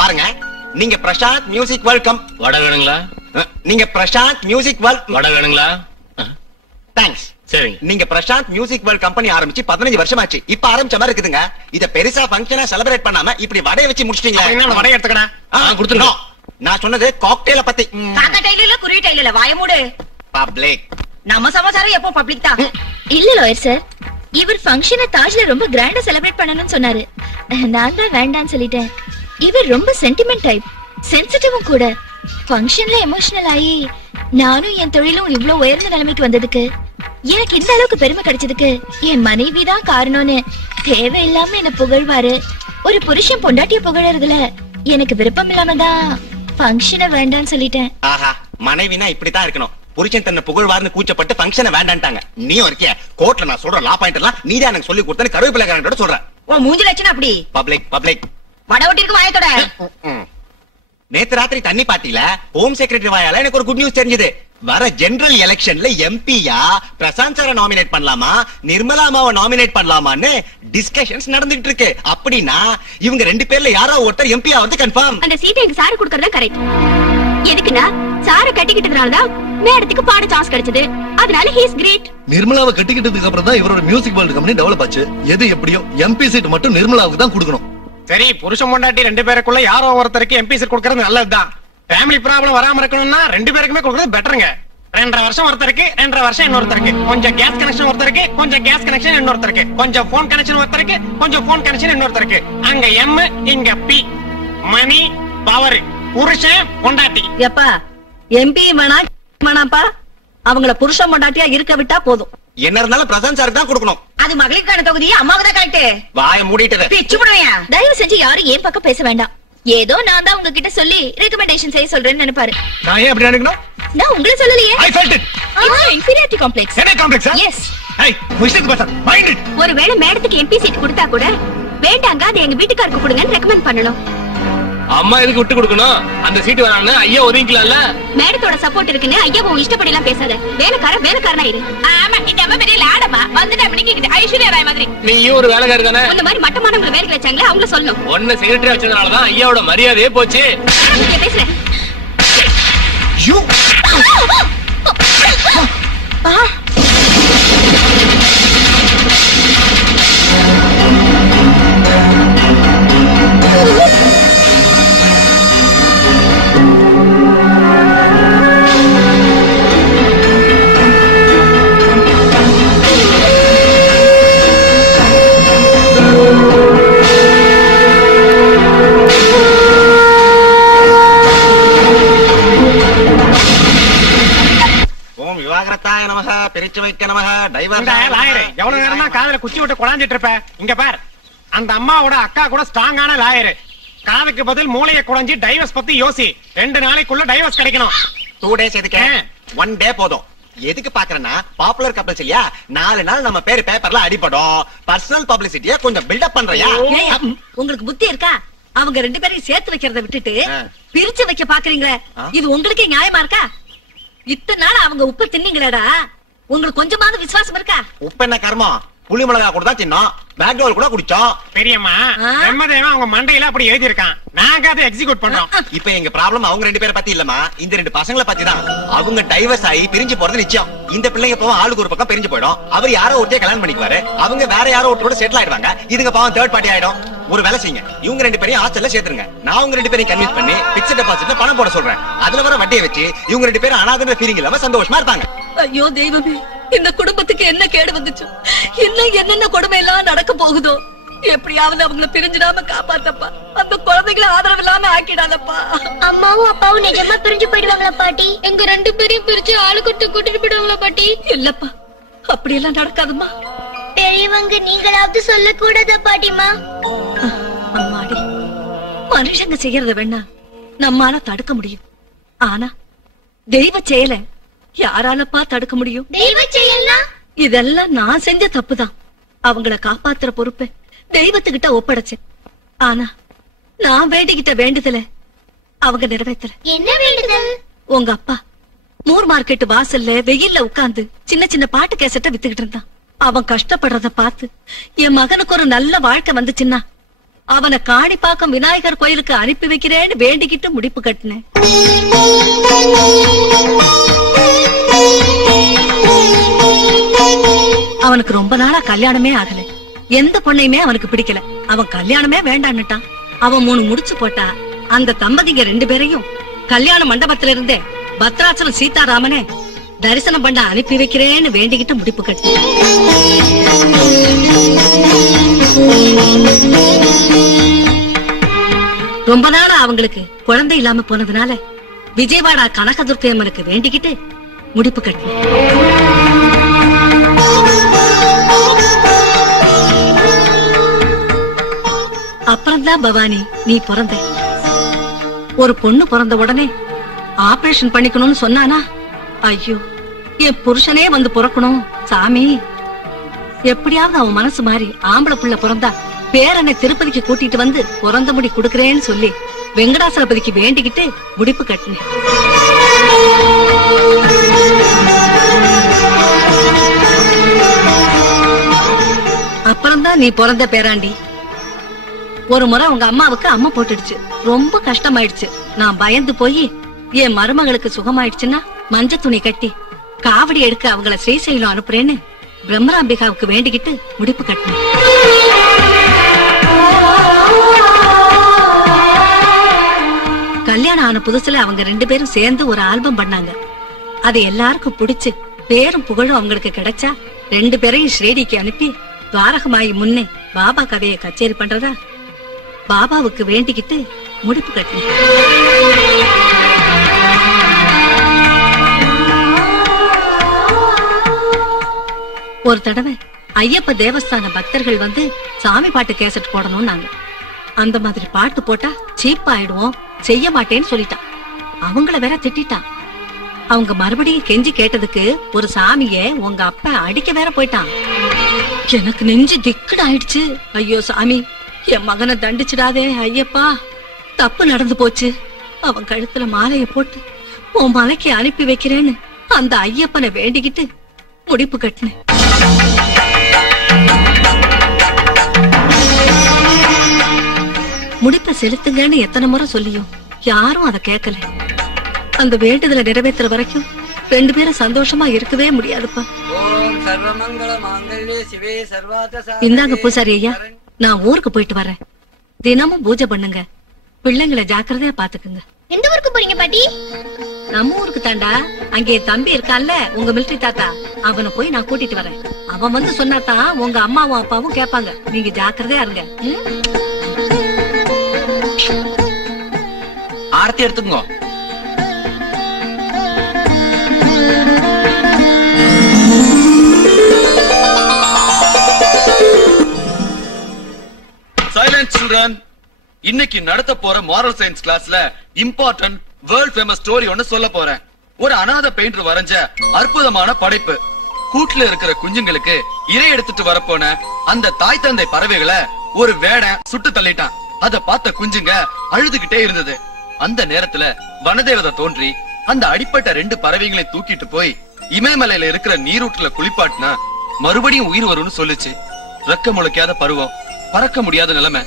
பாருங்க, நீங்க Prashanth music welcome. வடை வேணுங்களா? நீங்க பிரசாந்த் மியூசிக் வடை வேணுங்களா? தேங்க்ஸ். சரிங்க. நீங்க பிரசாந்த் மியூசிக் வேர்ல்ட் கம்பெனி ஆரம்பிச்சு 15 வருஷம் ஆச்சு. இப்ப ஆரம்பிச்ச மாதிரி இருக்குதுங்க. இத பெருசா ஃபங்க்ஷனா செலிப்ரேட் பண்ணாம இப்படி வடைய வச்சு முடிச்சிட்டீங்களா? வடை எடுத்துக்கணும். கொடுத்துருக்கோம். நான் சொன்னது காக்டெயில பத்தி. காக்கா டைல இல்ல குருவி டைல இல்ல, வாய மூடு. பப்ளிக். நம்ம சமாச்சாரம் எப்போ பப்ளிக் தான். இல்ல லாயர் சார், இவர் ஃபங்க்ஷனை தாஜ்ல ரொம்ப கிராண்டா செலிப்ரேட் பண்ணணும்னு சொன்னாரு. நான் தான் வேண்டான்னு சொல்லிட்டேன். இவர் ரொம்ப சென்டிமெண்ட் டைப், சென்சிட்டிவும் கூட. ஃபங்க்ஷன்ல எமோஷனல் ஆகி நானும் என் தொழிலும் இவ்வளவு உயர்ந்த நிலைமைக்கு வந்ததுக்கு, எனக்கு இந்த அளவுக்கு பெருமை கிடைச்சதுக்கு என் மனைவி தான் காரணம்னு தேவையில்லாம என்ன புகழ்வாரு. ஒரு புருஷன் பொண்டாட்டிய புகழறதுல எனக்கு விருப்பம் இல்லாம தான் ஃபங்க்ஷனை வேண்டான்னு சொல்லிட்டேன். ஆஹா, மனைவினா இப்படித்தான் இருக்கணும். புருஷன் தன்னை புகழ்வார்னு கூச்சப்பட்டு ஃபங்க்ஷனை வேண்டான்ட்டாங்க. நீயும் இருக்கிய கோர்ட்ல நான் சொல்ற லா பாயிண்ட் எல்லாம் நீதான் எனக்கு சொல்லி கொடுத்தேன்னு கருவேப்பிலைக்காரன் சொல்றேன். உன் மூஞ்சி லட்சணம் அப்படி. பப்ளிக் வடை ஒட்டிருக்கு வாயத்தோட. நேத்து ராத்திரி தண்ணி பாட்டில ஹோம் செக்ரட்டரி வாயால எனக்கு ஒரு குட் நியூஸ் தெரிஞ்சது. வர ஜெனரல் எலெக்ஷன்ல எம்பியா பிரசாந்த் சாரை நாமினேட் பண்ணலாமா, நிர்மலா அம்மாவை நாமினேட் பண்ணலாமான்னு டிஸ்கஷன்ஸ் நடந்துட்டு இருக்கு. அப்படின்னா இவங்க ரெண்டு பேர்ல யாரோ ஒருத்தர் எம்பி ஆவது கன்ஃபார்ம். அந்த சீட்டை எங்க சாரு கொடுக்கறதா கரெக்ட். எதுக்குன்னா சாரை கட்டிக்கிட்டதுனால தான் மேடத்துக்கு பாட சான்ஸ் கிடைச்சது. அதனால ஹி இஸ் கிரேட். நிர்மலாவை கட்டிக்கிட்டதுக்கு அப்புறம் தான் இவரோட மியூசிக் வேர்ல்ட் கம்பெனி டெவலப் ஆச்சு. எது எப்படியோ எம்பி சீட் மட்டும் நிர்மலாவுக்கு தான் கொடுக்கணும். சரி, புருஷன் பொண்டாட்டி ரெண்டு பேருக்குள்ள யாரோ ஒருத்தருக்கு எம்பி சீட் கொடுக்கறது நல்லதுதான். ஃபேமிலி ப்ராப்ளம் வராம இருக்கணும்னா ரெண்டு பேருக்குமே கொடுக்கறது பெட்டருங்க. 2.5 வருஷம் ஒருத்தருக்கு, 2.5 வருஷம் இன்னொருத்தருக்கு, கொஞ்சம் கேஸ் கனெக்ஷன் ஒருத்தருக்கு, கொஞ்சம் கேஸ் கனெக்ஷன் இன்னொருத்தருக்கு, கொஞ்சம் போன் கனெக்ஷன் ஒருத்தருக்கு, கொஞ்சம் போன் கனெக்ஷன் இன்னொருத்தருக்கு. அங்க எம், இங்க பி. மணி, பவர், புருஷன் பொண்டாட்டி. எப்பா எம்பி வேணாப்பா, அவங்கள புருஷன் பொண்டாட்டியா இருக்க விட்டா போதும். என்ன இருந்தாலும் பிரசாந்த் சாருக்கு தான் கொடுக்கணும். அது மகளிருக்கான தொகுதி, அம்மாவுக்கு தான் கரெக்ட். வாய மூடிட்டது. பிச்சு விடுவேன். தயவு செஞ்சு யாரும் ஏன் பக்கம் பேச வேண்டாம். ஏதோ நான் தான் உங்ககிட்ட சொல்லி ரெக்கமெண்டேஷன் செய்ய சொல்றேன்னு நினைப்பாரு. நான் ஏன் அப்படி நினைக்கணும்? நான் உங்களை சொல்லலையே. I felt it. Inferiority complex. என்ன காம்ப்ளெக்ஸ்? எஸ். ஏய், முஷ்டிக்கு பாத்தா மைண்ட் இட். ஒருவேளை மேடத்துக்கு எம்பி சீட் கொடுத்தா கூட வேண்டாங்க, அது எங்க வீட்டுக்காரருக்கு கொடுங்கன்னு ரெக்கமெண்ட் பண்ணணும். அம்மா எதுக்கு விட்டு கொடுக்கணும்? அந்த சீட் வேணாம்னு ஐயா ஒதுங்கிக்கலாம்ல. மேடத்தோட சப்போர்ட் இருக்குன்னு ஐயா உன் இஷ்டப்படி எல்லாம் பேசாத. வேலைக்காரனா இரு. ஆமா, இந்த அம்மா பெரிய லாடமா வந்துட்டு அப்படி நிக்கிது ஐஸ்வர்யா ராய் மாதிரி. நீயும் ஒரு வேலைக்காரி தானே. இந்த மாதிரி மட்டமானவங்களை வேலைக்கு வச்சாங்களே அவங்கள சொல்லணும். ஒன்னு செக்ரட்டரி வச்சதுனால தான் ஐயாவோட மரியாதையே போச்சு. பேசுறேன். பிரிச்சு வைக்க நமக. டைவர்ஸ் லாயர் எவ்வளவு நேரமா காதுல குச்சி விட்டு குழாஞ்சிட்டு இருப்ப? இங்க பார், அந்த அம்மாவோட அக்கா கூட ஸ்ட்ராங்கான லாயர். காதுக்கு பதில் மூளையை குழஞ்சி டைவர்ஸ் பத்தி யோசி. 2 நாளைக்குள்ள டைவர்ஸ் கிடைக்கணும். 2 டேஸ் எதுக்கு? 1 டே போதும். எதுக்கு பாக்குறேன்னா பாப்புலர் கப்பல்ஸ் இல்லையா, 4 நாள் நம்ம பேரு பேப்பர்ல அடிபடும். பர்சனல் பப்ளிசிட்டியா கொஞ்சம் பில்டப் பண்றியா? உங்களுக்கு புத்தி இருக்கா? அவங்க 2 பேரையும் சேர்த்து வைக்கிறத விட்டுட்டு பிரிச்சு வைக்க பாக்குறீங்களே, இது உங்களுக்கே நியாயமா இருக்கா? இத்தனை நாள் அவங்க உப்பு தின்னீங்களேடா, உங்களுக்கு கொஞ்சமாவது விசுவாசம் இருக்கா? உப்பு என்ன கர்மம்? புளி மிளகா கூட தான் தின்னோம், மேக்டோல் கூட குடிச்சோம். பெரியம்மா, பிரம்மதேவன் அவங்க மண்டையில அப்படி எழுதி இருக்கான். நாங்க அதை எக்ஸிக்யூட் பண்றோம். இப்ப எங்க ப்ராப்ளம் அவங்க 2 பேரை பத்தி இல்லமா, இந்த 2 பசங்களை பத்தி தான். அவங்க டைவர்ஸ் ஆகி பிரிஞ்சு போறது நிச்சயம். இந்த பிள்ளைங்க பாவம் ஆளுக்கு ஒரு பக்கம் பிரிஞ்சு போயிடும். அவர் யாரோ ஒருத்தைய கல்யாணம் பண்ணிக்குவாரு, அவங்க வேற யாரோ ஒருத்தரோட செட்டில் ஆயிடுவாங்க. இதுங்க பாவம் தேர்ட் பார்ட்டி ஆயிடும். ஒரு வேலை செய்யுங்க, இவங்க 2 பேரையும் ஹாஸ்டல்ல சேர்த்துருங்க. நான் உங்க 2 பேரையும் கன்வின்ஸ் பண்ணி பிக்ஸ்ட் டெபாசிட்ல பணம் போட சொல்றேன். அதுல வர வட்டியை வச்சு இவங்க 2 பேரும் அனாதன்ற ஃபீலிங் இல்லாம சந்தோஷமா இருப்பாங்க. ஐயோ தெய்வமே, இந்த குடும்பத்துக்கு என்ன கேடு வந்துச்சு? இன்னும் என்னென்ன கொடுமை எல்லாம் நடக்க போகுதோ? எப்படியாவது அவங்கள பிரிஞ்சிடாம காப்பாத்தப்பா. அந்த குழந்தைகளை ஆதரவு இல்லாம ஆக்கிடாதப்பா. அம்மாவும் அப்பாவும் நிஜமா பிரிஞ்சு போயிடுவாங்களா பாட்டி? எங்க 2 பேரையும் பிரிச்சு ஆளுக்கு கூட்டிட்டு போயிடுவாங்களா பாட்டி? இல்லப்பா, அப்படி எல்லாம் நடக்காதுமா. பெரியவங்க நீங்களாவது சொல்ல கூடாதா பாட்டிமா? அம்மாடி, மனுஷங்க செய்யறத வேணா நம்மால தடுக்க முடியும். ஆனா தெய்வ செயல யாராலப்பா தடுக்க முடியும்? தெய்வ செயல்னா இதெல்லாம் நான் செஞ்ச தப்புதான். அவங்கள காப்பாத்துற பொறுப்பை தெய்வத்துக்கிட்ட ஒப்படைச்சேன். ஆனா நான் வேண்டிக்கிட்ட வேண்டுதல அவங்க நிறைவேற்றல. என்ன வேண்டுதல்? உங்க அப்பா மூர் மார்க்கெட் வாசல்ல வெயில்ல உட்கார்ந்து சின்ன சின்ன பாட்டு கேசட்ட வித்துக்கிட்டு இருந்தான். அவன் கஷ்டப்படுறத பார்த்து என் மகனுக்கு ஒரு நல்ல வாழ்க்கை வந்துச்சுன்னா அவனை காணிப்பாக்கம் விநாயகர் கோயிலுக்கு அனுப்பி வைக்கிறேன்னு வேண்டிக்கிட்டு முடிப்பு கட்டினேன். அவனுக்கு ரொம்ப நாளா கல்யாணமே ஆகல. எந்த பொண்ணையுமே அவனுக்கு பிடிக்கல. அவன் கல்யாணமே வேண்டான்னுட்டான். அவன் 3 முடிச்சு போட்டா அந்த தம்பதிங்க 2 பேரையும் கல்யாண மண்டபத்துல இருந்தே பத்ராச்சலம் சீதாராமனே தரிசனம் பண்ண அனுப்பி வைக்கிறேன்னு வேண்டிக்கிட்டு முடிப்பு கட்டி ரொம்ப நாளா அவங்களுக்கு குழந்தை இல்லாம போனதுனால விஜயவாடா கனகதுர்க்கை அம்மனுக்கு வேண்டிக்கிட்டு முடிப்பு கட்டி அப்புறம்தான் பவானி நீ பிறந்த. ஒரு பொண்ணு பிறந்த உடனே ஆபரேஷன் பண்ணிக்கணும்னு சொன்னானா, ஐயோ என் புருஷனே வந்து பிறக்கணும் சாமி, எப்படியாவது அவன் மனசு மாறி ஆம்பளை புள்ள பிறந்தா பேரனை திருப்பதிக்கு கூட்டிட்டு வந்து பிறந்த முடி குடுக்கறேன்னு சொல்லி வெங்கடாசலபதிக்கு வேண்டிக்கிட்டு முடிப்பு கட்டினேன். அப்புறம்தான் நீ பிறந்த பேராண்டி. ஒரு முறை உங்க அம்மாவுக்கு அம்மா போட்டுடுச்சு, ரொம்ப கஷ்டமாயிடுச்சு. நான் பயந்து போய் என் மருமகளுக்கு சுகமாயிடுச்சுன்னா மஞ்ச துணி கட்டி காவடி எடுக்க அவங்கள ஸ்ரீசைலம் அனுப்புறேன்னு பிரம்மராம்பிகாவுக்கு வேண்டிக்கிட்டு முடிப்பு கட்டினேன். கல்யாணம் ஆன புதுசுல அவங்க 2 பேரும் சேர்ந்து ஒரு ஆல்பம் பண்ணாங்க. அது எல்லாருக்கும் பிடிச்சு பேரும் புகழும் அவங்களுக்கு கிடைச்சா 2 பேரையும் ஸ்ரீடிக்கு அனுப்பி துவாரகமாயி முன்னே பாபா கதையை கச்சேரி பண்றதா பாபாவுக்கு வேண்டிக்கிட்டு முடிப்பு கட்டினேன். ஒரு தடவை ஐயப்ப தேவஸ்தான பக்தர்கள் வந்து சாமி பாட்டு கேசட் போடணும்னாங்க. அந்த மாதிரி பாட்டு போட்டா சீப் ஆயிடுவோம், செய்ய மாட்டேன்னு சொல்லிட்டான். அவங்கள வேற திட்டான். அவங்க மறுபடியும் கெஞ்சி கேட்டதுக்கு ஒரு சாமிய உங்க அப்பா அடிக்க வேற போயிட்டான். எனக்கு நெஞ்சு திக்குன்னு ஆயிடுச்சு. ஐயோ சாமி, என் மகனை தண்டிச்சிடாதே ஐயப்பா, தப்பு நடந்து போச்சு. அவன் கழுத்துல மாலைய போட்டு உன் மலைக்கு அனுப்பி வைக்கிறேன்னு அந்த ஐயப்பனை வேண்டிக்கிட்டு முடிப்பு கட்டினேன். முடிப்ப செலுத்துங்கன்னு எத்தனை முறை சொல்லியும் யாரும் அதை கேட்கல. அந்த வேண்டுதலை நிறைவேற்றுற வரைக்கும் 2 பேரும் சந்தோஷமா இருக்கவே முடியாதுப்பா. இந்தாங்க பூசாரி ஐயா, நான் ஊருக்கு போயிட்டு வரேன். தினமும் பூஜை பண்ணுங்க, பிள்ளைங்களை ஜாக்கிரதையா பாத்துக்குங்க. எந்த ஊருக்கு போறீங்க பாட்டி? நம்ம ஊருக்கு தாண்டா. அங்கே தம்பி இருக்கான்ல உங்க மிலிட்டரி தாத்தா, அவனை போய் நான் கூட்டிட்டு வரேன். அவன் வந்து சொன்னாதான் உங்க அம்மாவும் அப்பாவும் கேட்பாங்க. நீங்க ஜாக்கிரதையா இருங்க. ஆரத்தி எடுத்துக்கோ. சைலண்ட் சில்ட்ரன், இன்னைக்கு நடத்த போற மாரல் சயின்ஸ் கிளாஸ்ல இம்பார்ட்டன்ட் வேர்ல்ட் ஃபேமஸ் ஸ்டோரி ஒன்னு சொல்ல போறேன். ஒரு அநாத பெயிண்டர் வரைஞ்ச அற்புதமான படைப்பு. கூட்டுல இருக்கிற குஞ்சுங்களுக்கு இறை எடுத்துட்டு வரப்போன அந்த தாய் தந்தை பறவைகளை ஒரு வேடன் சுட்டு தள்ளிட்டான். அத பார்த்த குஞ்சுங்க அழுதுகிட்டே இருந்தது. அந்த நேரத்துல வனதேவதை தோன்றி அந்த அடிப்பட்ட 2 பறவைகளை தூக்கிட்டு போய் இமயமலையில இருக்கிற நீரூற்றுல குளிப்பாட்டினா மறுபடியும் உயிர் வரும்னு சொல்லுச்சு. ரெக்க முளைக்காத பருவம், பறக்க முடியாத நிலைமை,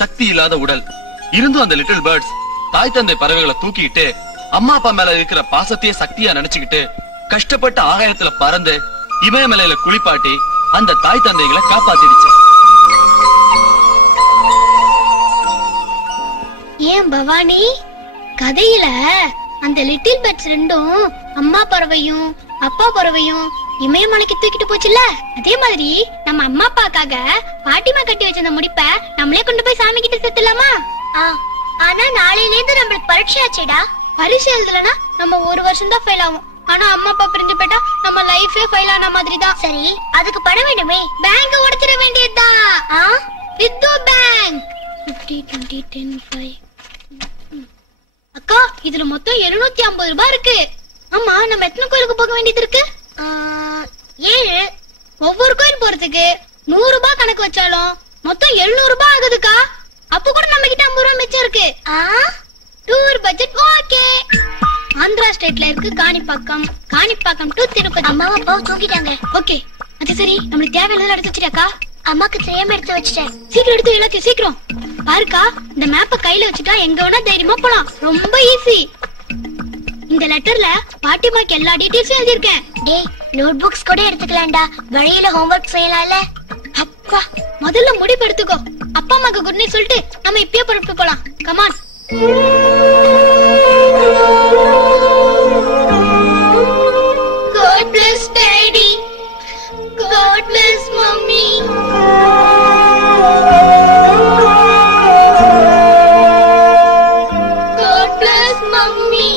சக்தி இல்லாத உடல் இருந்தும் அந்த லிட்டில் பேர்ட்ஸ் தாய் தந்தை பறவைகளை தூக்கிட்டு அம்மா அப்பா மேல இருக்கிற பாசத்தையே சக்தியா நினைச்சுக்கிட்டு கஷ்டப்பட்ட ஆகாயத்துல பறந்து இமயமலையில குளிப்பாட்டி அந்த தாய் தந்தைகளை காப்பாத்திடுச்சு. ஏன் பவானி, கதையில அந்த லிட்டில் பேர்ட்ஸ் 2ம் அம்மா பறவையும் அப்பா பறவையும் இமயமலைக்கு தூக்கிட்டு போச்சுல்ல, அதே மாதிரி நம்ம அம்மா அப்பாக்காக பாட்டிமா கட்டி வச்சிருந்த முடிப்ப நம்மளே கொண்டு போய் சாமி கிட்ட சேர்த்துலாமா? ஆனா நாளையில இருந்து நம்மளுக்கு பரீட்சை ஆச்சுடா. பரீட்சை எழுதலனா நம்ம 1 வருஷம் தான் ஃபெயில் ஆகும். ஆனா அம்மா அப்பா பிரிஞ்சு போயிட்டா நம்ம லைஃபே ஃபெயில் ஆன மாதிரி தான். சரி, அதுக்கு பண வேண்டுமே, பேங்க் உடைச்சிட வேண்டியதுதான். With bank 50 20 10 5. அக்கா, இதுல மொத்தம் 750 ரூபாய் இருக்கு. ஆமா, நம்ம எத்தனை கோயிலுக்கு போக வேண்டியது இருக்கு? 7. ஒவ்வொரு கோயில் போறதுக்கு 100 ரூபாய் கணக்கு வச்சாலும் மொத்தம் 700 ரூபாய் ஆகுதுக்கா. அப்ப கூட நம்ம கிட்ட 50 ரூபாய் மிச்சம் இருக்கு. Tour budget okay. ஆந்திரா ஸ்டேட்ல இருக்கு காணிப்பாக்கம் டு திருப்பதி. அம்மாவும் அப்பாவும் தூக்கிட்டாங்க. ஓகே, அது சரி, நம்மளுக்கு தேவையில்லாத எடுத்து வச்சிருக்கா? அம்மாக்கு தெரியாம எடுத்து வச்சிட்டேன். சீக்கிரம் எடுத்து எல்லாத்தையும் சீக்கிரம். பாருக்கா, இந்த மேப்ப கையில வச்சுட்டா எங்க வேணா தைரியமா போலாம். ரொம்ப ஈஸி. இந்த லெட்டர்ல பாட்டிமாக்கு எல்லா டீடைல்ஸும் எழுதிருக்கேன். டேய், நோட் புக்ஸ் கூட எடுத்துக்கலாம்டா. வழியில ஹோம்வொர்க் செய்யலாம்ல. அப்பா, முதல்ல முடிவு எடுத்துக்கோ. அப்பா அம்மாக்கு குட் நைட் சொல்லிட்டு நம்ம இப்பயே புறப்பட்டு போலாம். Come on. God bless Daddy. God bless Mommy. God bless Mommy.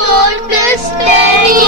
God bless Daddy.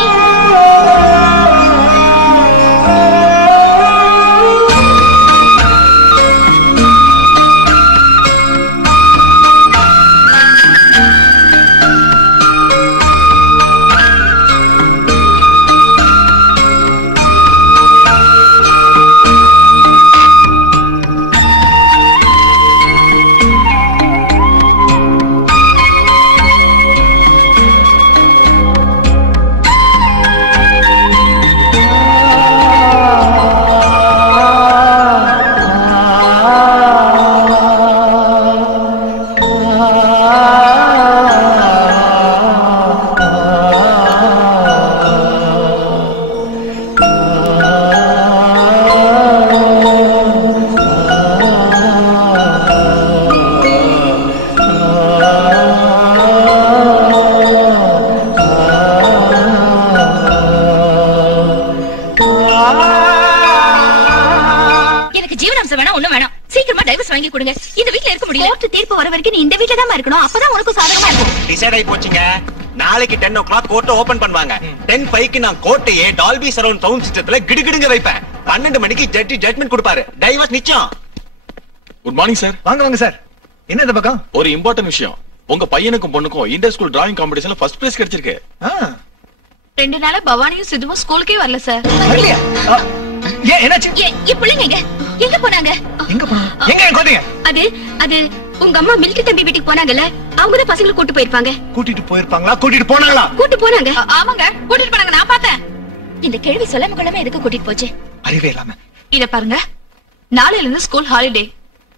தீர்ப்பு வர வரைக்கும் நீ இந்த வீட்ல தான் இருக்கணும். அப்பதான் உனக்கு சாதகமா இருக்கும். டிசைட் ஆயி போச்சுங்க. நாளைக்கு 10 o'clock கோர்ட் ஓபன் பண்ணுவாங்க. 10:05க்கு நான் கோர்ட்டையே டால்பி சரவுண்ட் சவுண்ட் சிஸ்டத்துல கிடுகிடுங்க வைப்பேன். 12 மணிக்கு ஜட்ஜி ஜட்மெண்ட் கொடுப்பாரு. டைவர்ஸ் நிச்சயம். Good morning sir. வாங்க வாங்க சார். என்ன இந்த பக்கம்? ஒரு இம்பார்ட்டன்ட் விஷயம். உங்க பையனுக்கும் பொண்ணுக்கும் இன்டர் ஸ்கூல் டிராயிங் காம்படிஷன்ல ஃபர்ஸ்ட் பிரைஸ் கிடைச்சிருக்கு. 2 நாளா பவானியும் சிதுவும் ஸ்கூலுக்கே வரல சார். வரலையா? ஏன் என்னாச்சு? என் பிள்ளைங்க எங்க போனாங்க? எங்க போனாங்க? எங்க கோதிங்க? அது உங்க அம்மா மில்கி தம்பி வீட்டுக்கு போனாங்கல்ல, அவங்க தான் பசங்களை கூட்டி போயிருப்பாங்க. கூட்டிட்டு போயிருப்பாங்களா? கூட்டிட்டு போனாங்களா? கூட்டி போனாங்க. ஆமாங்க, கூட்டிட்டு போனாங்க. நான் பார்த்தேன். இந்த கேள்வி சொல்லாம கொள்ளாம எதுக்கு கூட்டிட்டு போச்சு? அறிவே இல்லாம. இத பாருங்க, நாளையில இருந்து ஸ்கூல் ஹாலிடே.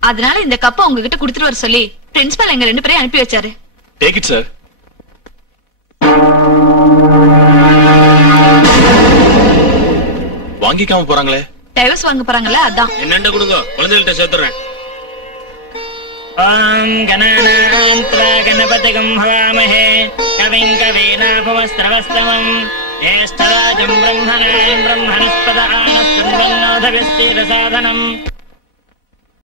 அதனால இந்த கப்ப உங்ககிட்ட கொடுத்துட்டு வர சொல்லி பிரின்சிபல் எங்க 2 பேரையும் அனுப்பி வச்சாரு. Take it sir. வாங்கிக்காம போறாங்களே. டைவர்ஸ் வாங்க போறாங்கல்ல, அதான். என்னண்ட கொடுங்க, குழந்தைகள்ட்ட சேர்த்துறேன். ஓம் கணானாம் த்வா கணபதிகம் ஹவாமஹே கவிம் கவீனாபவஸ்த்ரவஸ்தவம் ஜேஷ்டராஜம் பிரம்மணாம் பிரம்மணஸ்பத ஆனஸ்தம் தன்னோதவிஸ்தீர சாதனம்